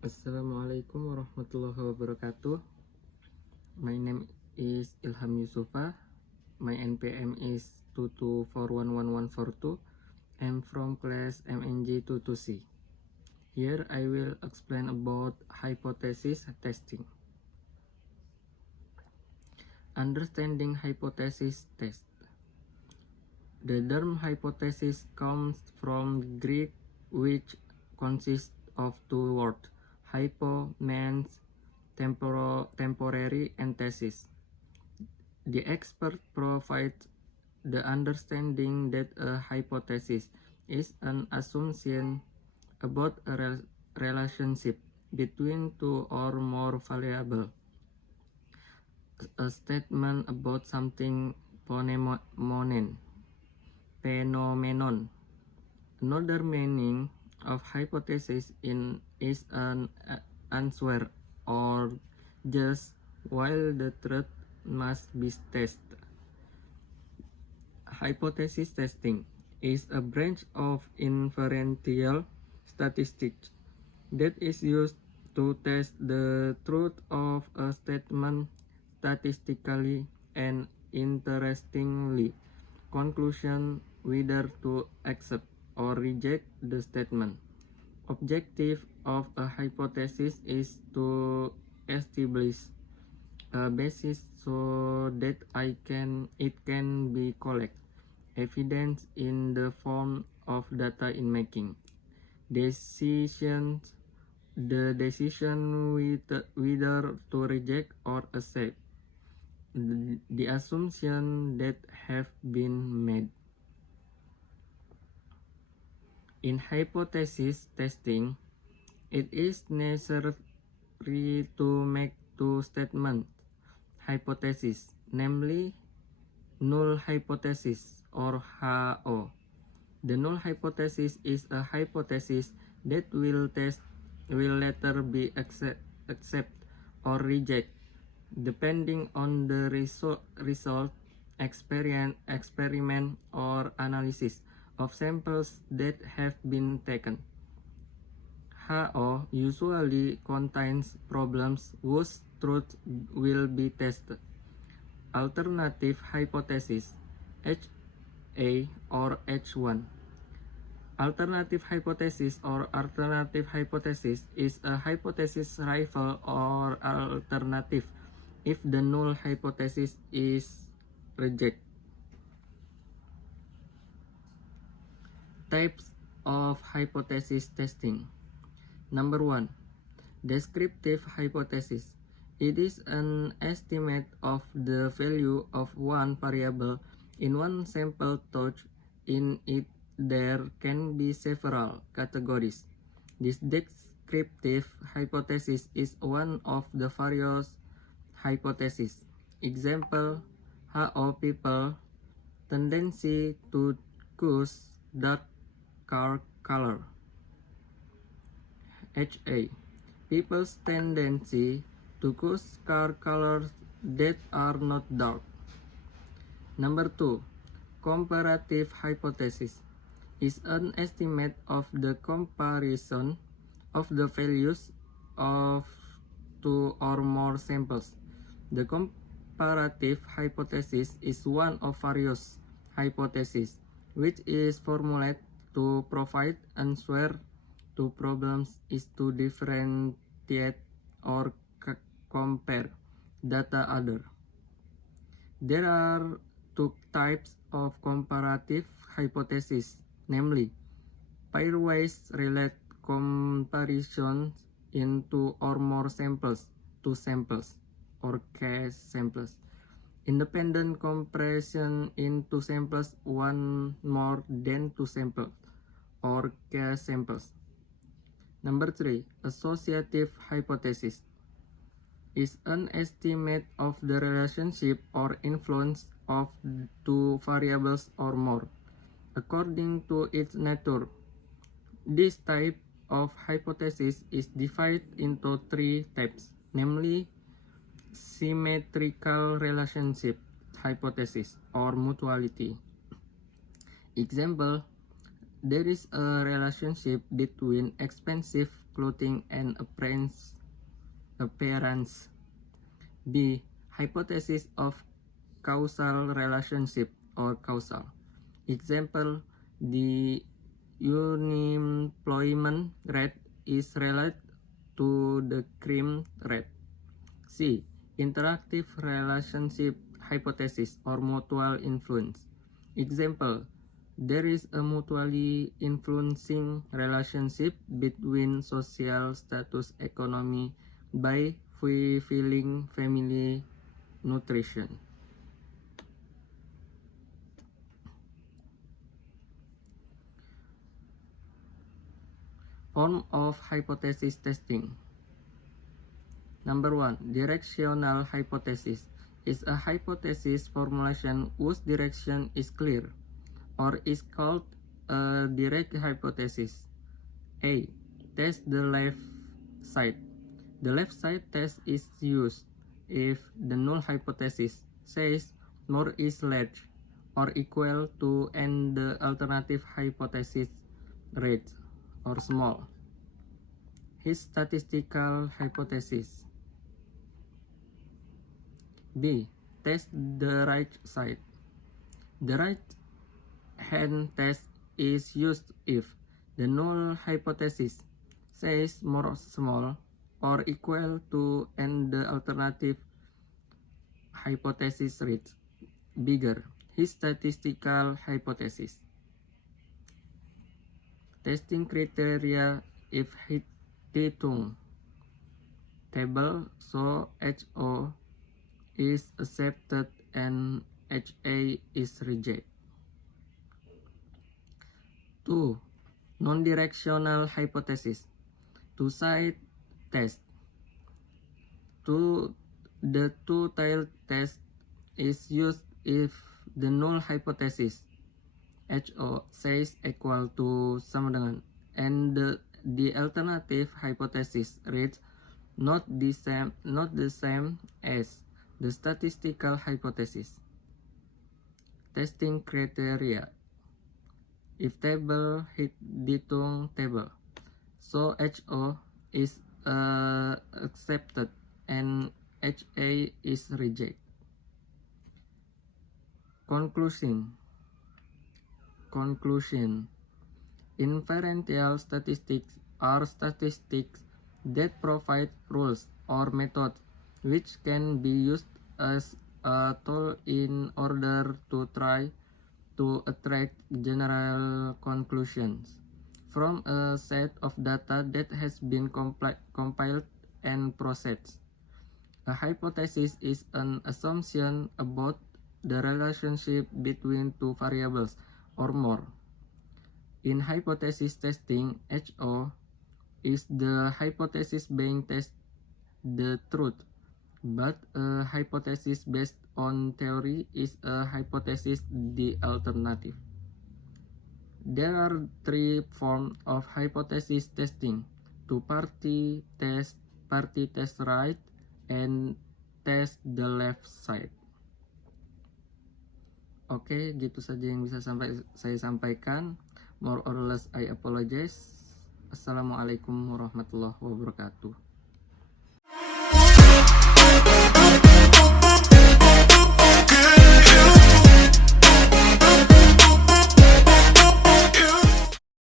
Assalamualaikum warahmatullahi wabarakatuh. My name is Ilham Yusufa. My NPM is 2241142. I'm from class MNG 22C. Here I will explain about hypothesis testing. Understanding hypothesis test. The term hypothesis comes from Greek, which consists of two words. Hypo means temporary, and thesis. The expert provides the understanding that a hypothesis is an assumption about a relationship between two or more variables. A statement about something phenomenon. Another meaning of hypothesis is an answer or just while the truth must be tested. Hypothesis testing is a branch of inferential statistics that is used to test the truth of a statement statistically and interestingly conclusion whether to accept or reject the statement. Objective of a hypothesis is to establish a basis so that it can be collect evidence in the form of data in making decisions. The decision whether to reject or accept the assumption that have been made. In hypothesis testing, it is necessary to make two statements hypothesis, namely null hypothesis or HO. The null hypothesis is a hypothesis that will later be accept or reject depending on the result experiment or analysis of samples that have been taken. HO usually contains problems whose truth will be tested. Alternative hypothesis HA or H1. Alternative hypothesis or alternative hypothesis is a hypothesis rival or alternative if the null hypothesis is rejected. Types of hypothesis testing. Number 1. Descriptive hypothesis. It is an estimate of the value of one variable in one sample touch. In it, there can be several categories. This descriptive hypothesis is one of the various hypotheses. Example, HO people tendency to choose dark car color. HA people's tendency to choose car colors that are not dark. Number 2. Comparative hypothesis is an estimate of the comparison of the values of two or more samples. The comparative hypothesis is one of various hypotheses which is formulated to provide answer to problems is to differentiate or compare data other. There are two types of comparative hypothesis, namely pairwise related comparisons in two or more samples, two samples, or case samples. Independent comparison in two samples, one more than two samples, or case samples. Number 3. Associative hypothesis is an estimate of the relationship or influence of two variables or more, according to its nature. This type of hypothesis is divided into three types, namely symmetrical relationship hypothesis or mutuality. Example, there is a relationship between expensive clothing and appearance. B. Hypothesis of causal relationship or causal. Example, the unemployment rate is related to the crime rate. C. Interactive relationship hypothesis or mutual influence. Example, there is a mutually influencing relationship between social status economy by fulfilling family nutrition. Form of hypothesis testing. Number 1. Directional hypothesis is a hypothesis formulation whose direction is clear, or is called a direct hypothesis. A. Test the left side. The left side test is used if the null hypothesis says more is large or equal to and the alternative hypothesis rate or small. His statistical hypothesis. B. Test the right side. The right hand test is used if the null hypothesis says more small or equal to and the alternative hypothesis rate bigger. His statistical hypothesis. Testing criteria if Hitung table so HO is accepted and HA is rejected. 2. Non-directional hypothesis. Two-side test. The two-tailed test is used if the null hypothesis HO says equal to sama dengan and the alternative hypothesis reads not the same as the statistical hypothesis. Testing criteria. If table Hitung table, so HO is accepted and HA is rejected. Conclusion. Inferential statistics are statistics that provide rules or methods which can be used as a tool in order to try to attract general conclusions from a set of data that has been compiled and processed. A hypothesis is an assumption about the relationship between two variables or more. In hypothesis testing, HO is the hypothesis being tested the truth, but a hypothesis based on theory is a hypothesis the alternative. There are 3 forms of hypothesis testing: two-party test right, and test the left side. Oke, gitu saja yang bisa saya sampaikan. More or less I apologize. Assalamualaikum warahmatullahi wabarakatuh.